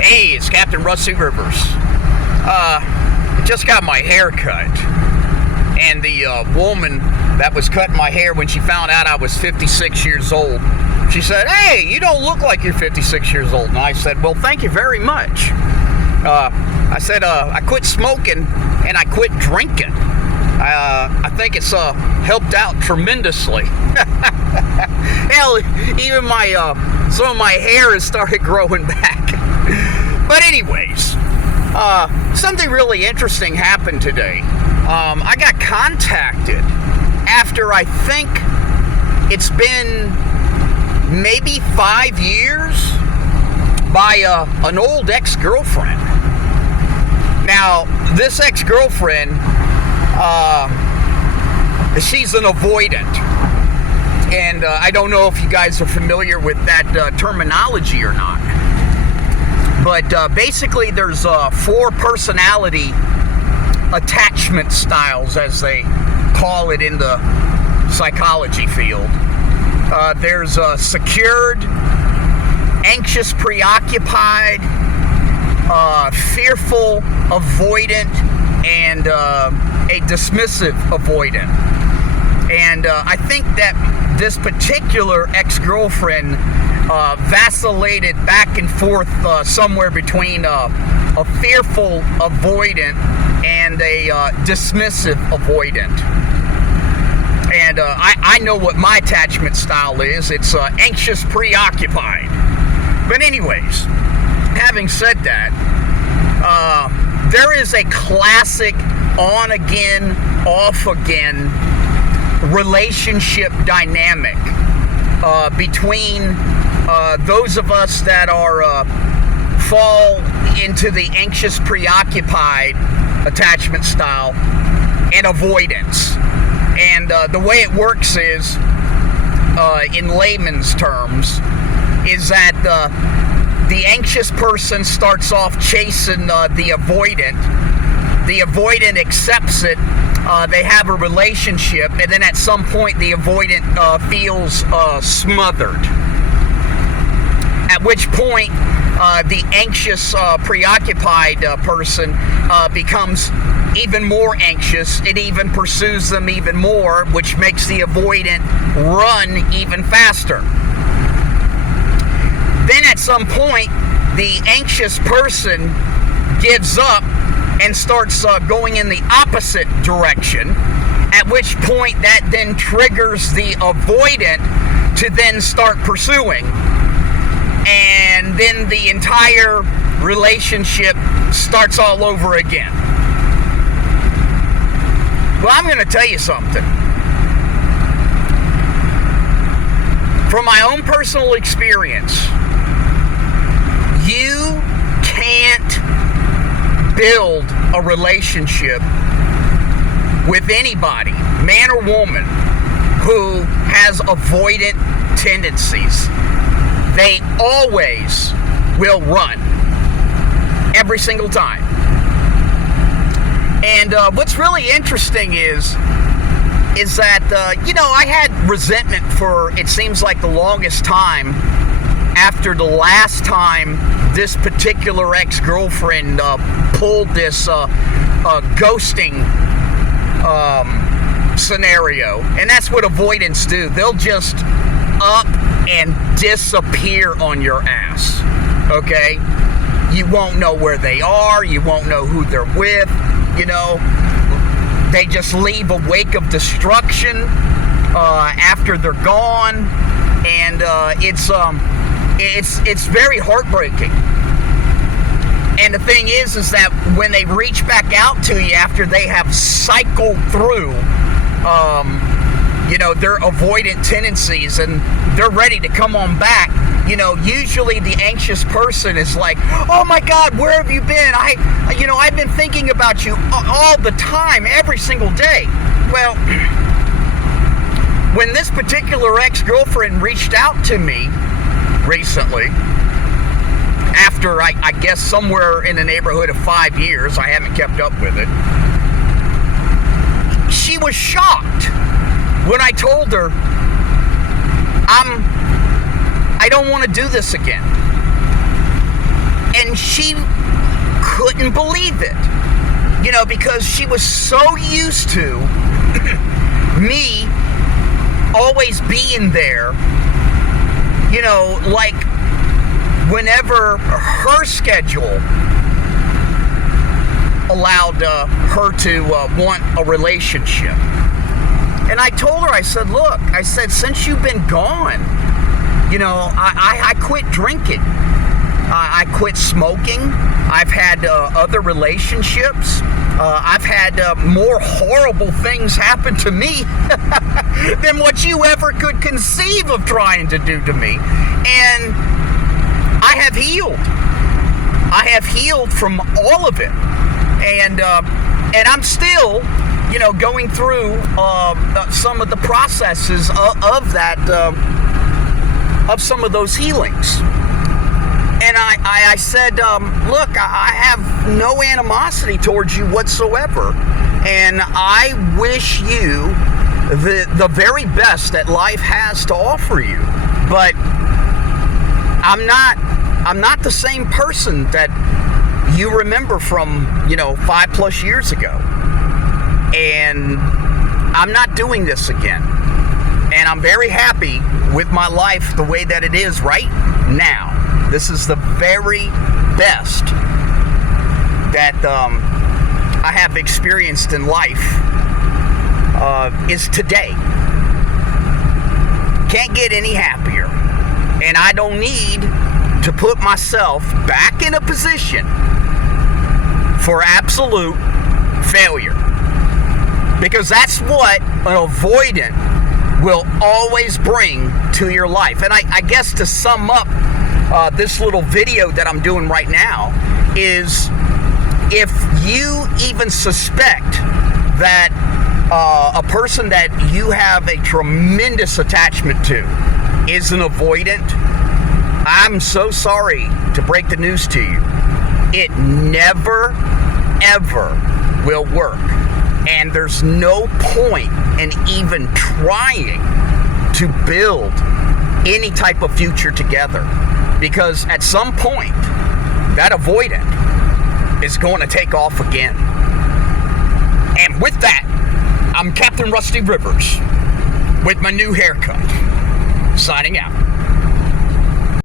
Hey, it's Captain Rusty Rivers. Just got my hair cut. And the woman that was cutting my hair, when she found out I was 56 years old, she said, "Hey, you don't look like you're 56 years old." And I said, "Well, thank you very much." I said, I quit smoking and I quit drinking. I think it's helped out tremendously. Hell, even some of my hair has started growing back. But anyways, something really interesting happened today. I got contacted after I think it's been maybe 5 years by an old ex-girlfriend. Now, this ex-girlfriend, she's an avoidant. And I don't know if you guys are familiar with that terminology or not. But basically, there's 4 personality attachment styles, as they call it in the psychology field. There's secured, anxious, preoccupied, fearful, avoidant, and a dismissive avoidant. And I think that this particular ex-girlfriend vacillated back and forth somewhere between a fearful avoidant and a dismissive avoidant. And I know what my attachment style is. It's anxious, preoccupied. But anyways, having said that, there is a classic on-again, off-again relationship dynamic between those of us that are fall into the anxious, preoccupied attachment style and avoidance. And the way it works is, in layman's terms, is that the anxious person starts off chasing the avoidant. The avoidant accepts it. They have a relationship, and then at some point the avoidant feels smothered. At which point the anxious, preoccupied person becomes even more anxious. It even pursues them even more, which makes the avoidant run even faster. Then at some point, the anxious person gives up and starts going in the opposite direction, at which point that then triggers the avoidant to then start pursuing. And then the entire relationship starts all over again. Well, I'm going to tell you something. From my own personal experience, you can't build a relationship with anybody, man or woman, who has avoidant tendencies. They always will run. Every single time. And what's really interesting is that, I had resentment for, it seems like, the longest time after the last time this particular ex-girlfriend pulled this ghosting scenario. And that's what avoidants do. They'll just up and disappear on your ass. Okay? You won't know where they are. You won't know who they're with. They just leave a wake of destruction after they're gone. And it's very heartbreaking. And the thing is that when they reach back out to you after they have cycled through, their avoidant tendencies and they're ready to come on back, usually the anxious person is like, "Oh my God, where have you been? I've been thinking about you all the time, every single day." Well, when this particular ex-girlfriend reached out to me recently, after I guess somewhere in the neighborhood of 5 years, I haven't kept up with it, she was shocked when I told her, I don't want to do this again. And she couldn't believe it, because she was so used to me always being there, like whenever her schedule allowed her to want a relationship. And I told her, I said, look, since you've been gone, I quit drinking. I quit smoking. I've had other relationships. I've had more horrible things happen to me than what you ever could conceive of trying to do to me. And I have healed. I have healed from all of it. And I'm still, going through some of the processes of that, of some of those healings. And I said, look, I have no animosity towards you whatsoever, and I wish you the very best that life has to offer you. But I'm not the same person that you remember from 5+ years ago, and I'm not doing this again. And I'm very happy with my life the way that it is right now. This is the very best that I have experienced in life is today. Can't get any happier. And I don't need to put myself back in a position for absolute failure. Because that's what an avoidant will always bring to your life. And I guess to sum up this little video that I'm doing right now is, if you even suspect that a person that you have a tremendous attachment to is an avoidant, I'm so sorry to break the news to you. It never, ever will work. And there's no point in even trying to build any type of future together. Because at some point, that avoidant is going to take off again. And with that, I'm Captain Rusty Rivers with my new haircut, signing out.